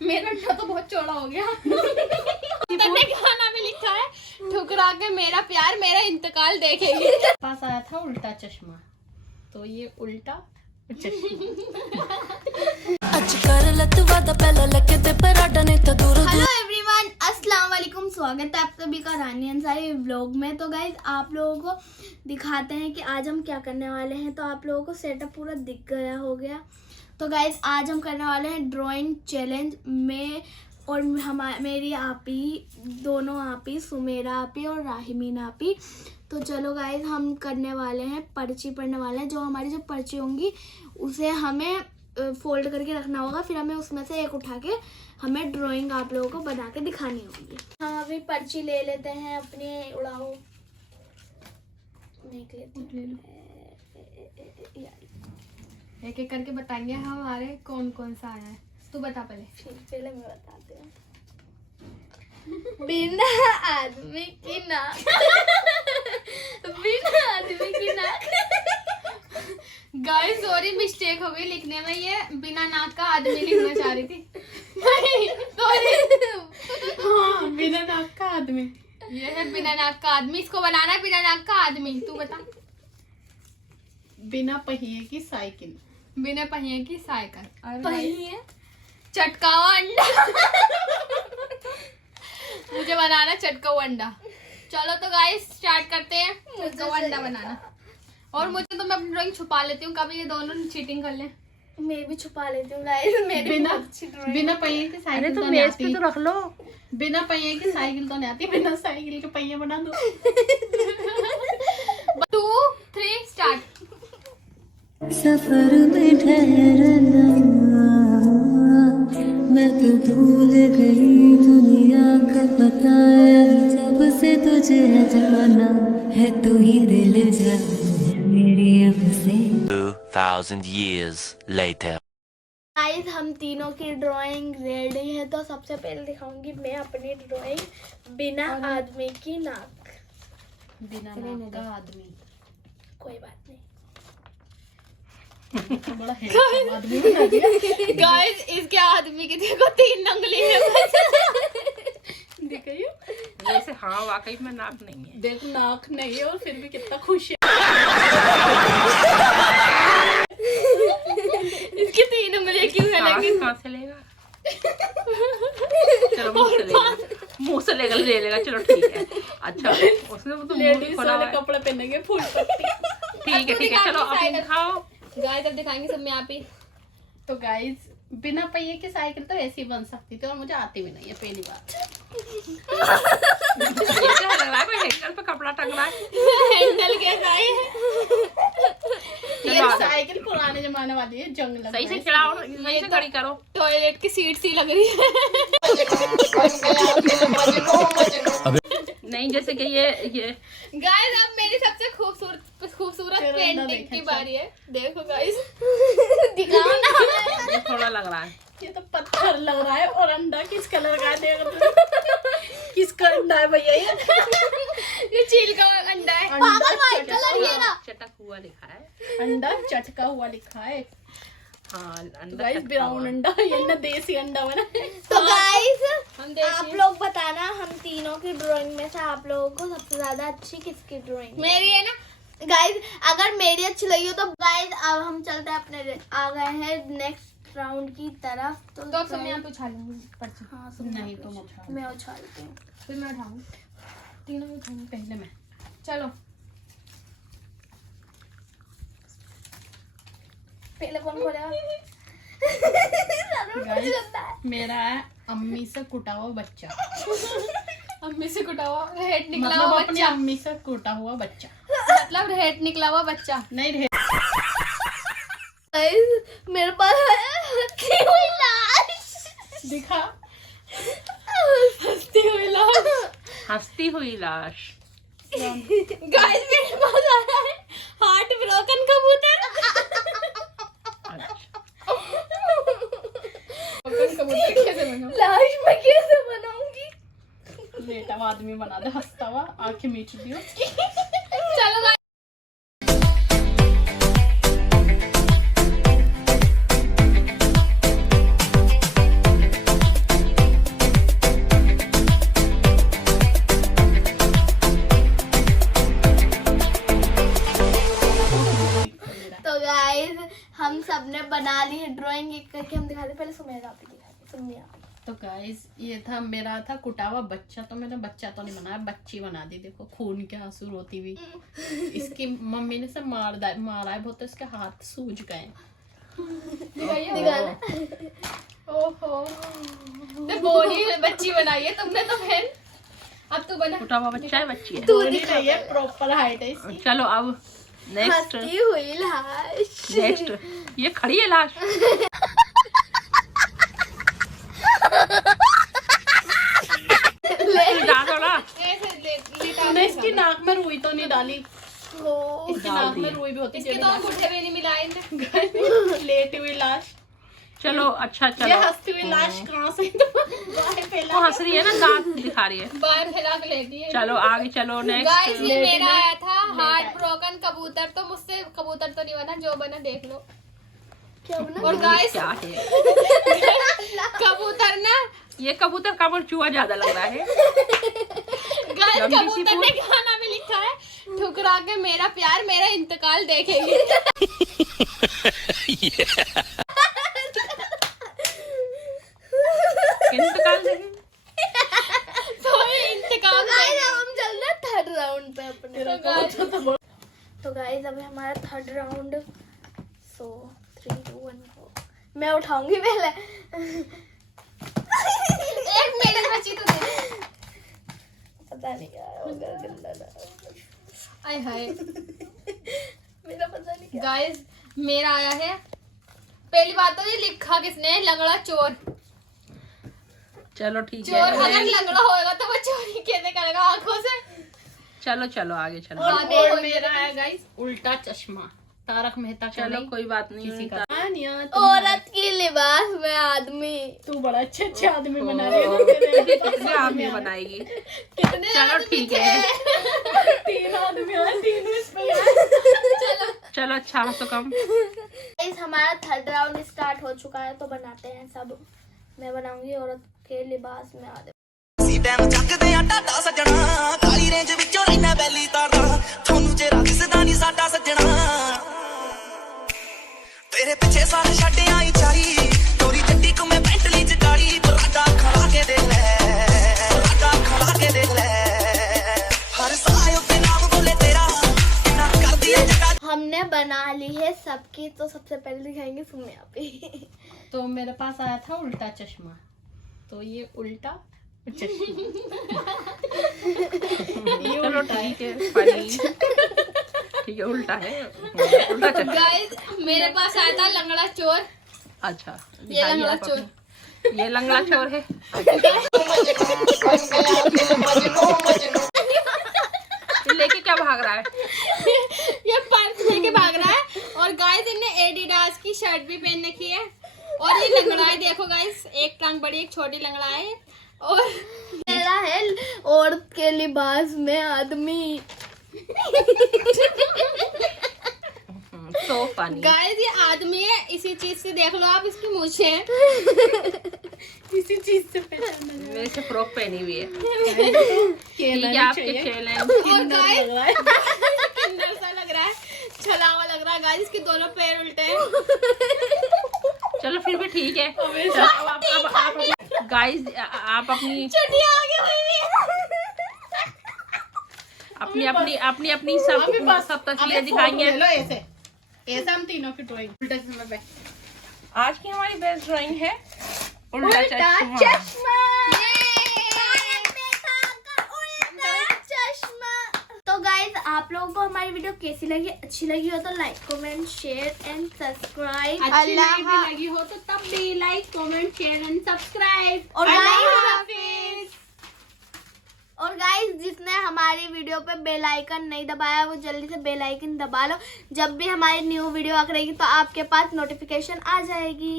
मेरा अंडा तो बहुत चौड़ा हो गया। गाना में लिखा है ठुकरा के मेरा प्यार मेरा इंतकाल देखेगी। पास आया था उल्टा चश्मा, तो ये उल्टा हेलो एवरीवन, अस्सलाम वालेकुम। स्वागत है आप सभी का रानी अंसारी व्लॉग में। तो गाइज आप लोगों को दिखाते हैं कि आज हम क्या करने वाले हैं। तो आप लोगों को सेटअप पूरा दिख गया हो गया। तो गाइज आज हम करने वाले हैं ड्राइंग चैलेंज में, और मेरी आपी, दोनों आपी, सुमेरा आपी और राहिमीन आपी। तो चलो गाइज हम करने वाले हैं, पर्ची पढ़ने वाले हैं। जो हमारी जो पर्ची होंगी उसे हमें फोल्ड करके रखना होगा, फिर हमें उसमें से एक उठा के हमें ड्राइंग आप लोगों को बना के दिखानी होगी। हम अभी पर्ची ले लेते हैं अपनी, उड़ाओ, देख लेते हैं। एक एक करके बताएंगे हमारे कौन कौन सा आया है। तू बता पहले मैं बताती हूँ। बिना आदमी की नाक, बिना आदमी की नाक। गाइस सॉरी, मिस्टेक हो गई लिखने में। ये बिना नाक का आदमी लिखना चाह रही थी। सॉरी। हाँ, बिना नाक का आदमी। ये है बिना नाक का आदमी। इसको बनाना है बिना नाक का आदमी। तू बता। बिना पहिए की साइकिल। बिना पहिए की साइकिल। और पहिए चटका हुआ अंडा। मुझे बनाना चटका हुआ अंडा। चलो तो गाइस स्टार्ट करते हैं चटका हुआ अंडा बनाना। और मुझे तो मैं अपनी ड्राइंग छुपा लेती हूँ, कभी ये दोनों चीटिंग कर ले। मैं भी छुपा लेती हूँ गाइस। मेरी बिना पहिए की साइकिल तो नहीं आती। तो रख लो। बिना पहिए की साइकिल तो नहीं आती, बिना साइकिल के पहिए बना दो। 2, 3 स्टार्ट। सफर में ठहरना, मैं तो भूल गई दुनिया का बताया, जब से तुझे जाना है तू ही दिल जाना मेरी अब से। 2000 years later. गाइस हम तीनों की ड्राइंग रेडी है। तो सबसे पहले दिखाऊंगी मैं अपनी ड्राइंग, बिना आदमी की नाक। बिना नाक का आदमी। कोई बात नहीं। तो बड़ा हैंडसम आदमी बना दिया। गाइस इसके आदमी की देखो 3 उंगली है। दिखाइए। वैसे हाँ वाकई में नाक नहीं है। देख नाक नहीं है और फिर भी कितना खुश है। इसकी 3 उंगली क्यों है लेकिन? कहाँ से लेगा? चलो मुंह से लेगा, मुंह से लेगा, ले लेगा। चलो ठीक है। अच्छा उसने तो मुंह भी खोला वाले है। कपड़े पहनेंगे फुल पट्टी। ठीक है चलो अब दिखाओ। गाइस अब दिखाएंगे सब में आप ही। तो गाइस बिना पहिए की साइकिल तो ऐसी बन सकती थी, और मुझे आती भी नहीं है पहली बात। ये क्या लग रहा है? कोई हैंडल पे कपड़ा टंग रहा है। हैंडल कैसा है? ये साइकिल पुराने जमाने वाली है, जंग लग सही से रहा है। खिलाओ, सही से खड़ी करो। टॉयलेट की सीट सी लग रही है। नहीं जैसे कि ये गाइस अब मेरी सबसे खूबसूरत तेरा अंडा पेंटिंग की देखा, बारी है। देखो गाइस। दिखाओ ना। ये थोड़ा लग रहा है। ये तो पत्थर लग रहा है। और अंडा किस कलर का है देख लो। किसका अंडा है भैया ये? ये चील का अंडा है। पागल व्हाइट कलर ये ना। चटक हुआ लिखा है। अंडा चटका हुआ लिखा है। हाँ अंडा गाइस चटका ब्राउन हुआ। अंडा, ये ना देसी अंडा बना है। तो गाइस हम आप देखिए। लोग बताना, हम तीनों की ड्राइंग में से आप लोगों को सबसे ज्यादा अच्छी किसकी ड्राइंग? मेरी है ना। गाइस अगर मेरी अच्छी लगी हो तो गाइस अब हम चलते हैं अपने, आ गए हैं नेक्स्ट राउंड की तरफ। तो अब सब मैं यहाँ पे उछाल लूंगी पर्ची। हाँ सब नहीं तुम उठा। मैं उछालती हूँ। फिर मैं उठाऊंगी। तीनों में उठाऊंगी। पहले मैं। चलो पहले कौन खोलेगा? गाइस मेरा है अम्मी से कुटा हुआ बच्चा। अम्मी से कुटा हुआ हेड निकला मतलब हुआ अपनी बच्चा। अम्मी से कुटा हुआ बच्चा। मतलब हेड निकला हुआ बच्चा। नहीं रहे। गाइस मेरे पास है हंसी हुई लाश। दिखा। हंसती हुई लाश। हंसती हुई लाश। गाइस मेरे पास आया है हार्ट ब्रोकन कबूतर। कबूतर कैसे बनाऊं? लाश मैं कैसे बनाऊंगी? लेटा हुआ आदमी बना दे, हंसता हुआ, आंखें मीच दी उसकी। चलो गाइस दे, पहले सुमेरा आप दिखा दे, सुमिया। तो गाइस ये था मेरा था कुटा हुआ बच्चा, तो मैंने बच्चा तो नहीं बनाया, बच्ची बना दी। देखो खून के आंसू रोती हुई। इसकी मम्मी ने से मारा है बहुत, तो इसके हाथ सूज गए। दिखाना। ओहो, तो बोली बच्ची बनाई है तुमने तो बहन। अब तू बना। कुटा हुआ बच्चा है, बच्ची है। तू नहीं रही है, प्रॉपर हाइट है इसकी। चलो अब नेक्स्ट हंसती हुई लाश। नेक्स्ट, ये खड़ी है लाश। डालो ना। तूने इसकी नाक में रुई तो नहीं डाली? ओ, इसकी नाक में रुई भी होती इसके तो अंगूठे भी नहीं मिलाए इनने। है। लेटी हुई लाश। चलो अच्छा ये चलो। हंसती हुई लाश कहाँ से? बाहें फैला वो हंस रही है ना, दांत दिखा रही है। बाहर फैला के लेती है। चलो आगे चलो गाइस नेक्स्ट। ये मेरा आया था हार्ट ब्रोकन कबूतर, तो मुझसे कबूतर तो नहीं बना, जो बना देख लो। क्या बना? और गाइस क्या है कबूतर ना, ये? कबूतर का पर चूहा ज्यादा लग रहा है। गाइस लंबी सी कबूतर ने गाना में लिखा है, ठुकरा के मेरा प्यार मेरा इंतकाल देखेगी। इंतकाल देखेंगे। तो ये इंतकाल गाइस अब हम चल रहे हैं थर्ड राउंड पे अपने। तो गाइस तो गाइस अभी हमारा थर्ड राउंड। सो 3 2 1 गो। मैं उठाऊंगी पहले। एक मेरी बची तो दे। पता नहीं क्या होगा, गंदा ना। आय हाय। मेरा पता नहीं क्या। गाइस मेरा आया है, पहली बात तो ये लिखा किसने, लंगड़ा चोर। चलो ठीक चोर अगर है। लंगड़ा होएगा तो वो चोरी कैसे करेगा आंखों से? चलो चलो आगे चलो। और मेरा है गाइस उल्टा चश्मा, तारक मेहता का। चलो नहीं, कोई बात नहीं। किसी का। औरत के लिबास में आदमी। तू बड़ा अच्छे आदमी बना रही है ना तेरे पास। कितने आदमी बनाएगी? कितने चलो ठीक है। 3 आदमी हैं, 3 इस पे। चलो अच्छा हो तो कम। गाइस हमारा थर्ड राउंड स्टार्ट हो चुका है, तो बनाते हैं सब। मैं बनाऊंगी औरत के लिबास में आदमी। ਸੀ ਟਾਈਮ ਚੱਕਦੇ ਆ ਟਾਟਾ ਸੱਜਣਾ ਕਾਲੀ ਰੇਂਜ ਵਿੱਚੋਂ ਰਹਿਣਾ ਬੈਲੀ ਤਾਰਦਾ ਤੁਹਾਨੂੰ ਚਿਹਰਾ ਦਿਸਦਾ ਨਹੀਂ ਸਾਡਾ ਸੱਜਣਾ ਤੇਰੇ ਪਿੱਛੇ ਸਾਰੇ ਛੱਡ ਆਈ ਚਾਰੀ ਤੋਰੀ ਜੱਟੀ ਕੋ ਮੈਂ ਪੈਂਟਲੀ ਚ ਕਾਲੀ ਬਰਾਡਾ ਖੜਾ ਕੇ ਦੇਖ ਲੈ ਬਰਾਡਾ ਖੜਾ ਕੇ ਦੇਖ ਲੈ ਹਰ ਸਾਹ ਉੱਤੇ ਨਾਮ ਬੋਲੇ ਤੇਰਾ ਕਿੰਨਾ ਕਰਦੀ ਐ ਜਗਾ हमने बना ली है सबकी, तो सबसे पहले दिखाएंगे सुमिया पे। तो मेरे पास आया था उल्टा चश्मा, तो ये उल्टा चश्मा। चलो ठीक है, फनी। ठीक है, उल्टा है। उल्टा चश्मा। गाइस मेरे पास आया था लंगड़ा चोर। अच्छा ये दिखाइए लंगड़ा आप चोर। अपनी। ये लंगड़ा चोर है। ये लेके क्या भाग रहा है? ये पर्स लेके भाग रहा है। और गाइस इन्हें एडिडास की शर्ट भी पहन रखी है। और ये लंगड़ा है, देखो गाइस, एक टांग बड़ी एक छोटी लंगड़ा है। और मेरा है औरत के लिबास में आदमी। So funny। गाइस ये आदमी है, इसी चीज से देख लो आप, इसकी मूछें हैं। इसी चीज से पहचाना मेरे से फ्रॉक पहनी हुई है। केला ठीक है, नहीं आपके चाहिए। चैलेंज। और गाइस लग रहा है। किन्नर सा लग रहा है, छलावा लग रहा है। गाइस इसके दोनों पैर उल्टे हैं। चलो फिर भी ठीक है। गाइस आप अपनी चुटिया आगे हुई अपनी अपनी सब तस्वीरें दिखाएंगे। लो ऐसे ऐसे हम तीनों की ड्राइंग उल्टा चश्मा पे। आज की हमारी बेस्ट ड्राइंग है उल्टा चश्मा। तो गाइज आप लोगों को हमारी वीडियो कैसी लगी? अच्छी लगी हो तो like comment share and subscribe. अच्छी नहीं भी लगी हो तो तब भी like comment share and subscribe. और गाइस जिसने हमारी वीडियो पे बेल आइकन नहीं दबाया वो जल्दी से बेल आइकन दबा लो। जब भी हमारी न्यू वीडियो आ करेगी तो आपके पास नोटिफिकेशन आ जाएगी।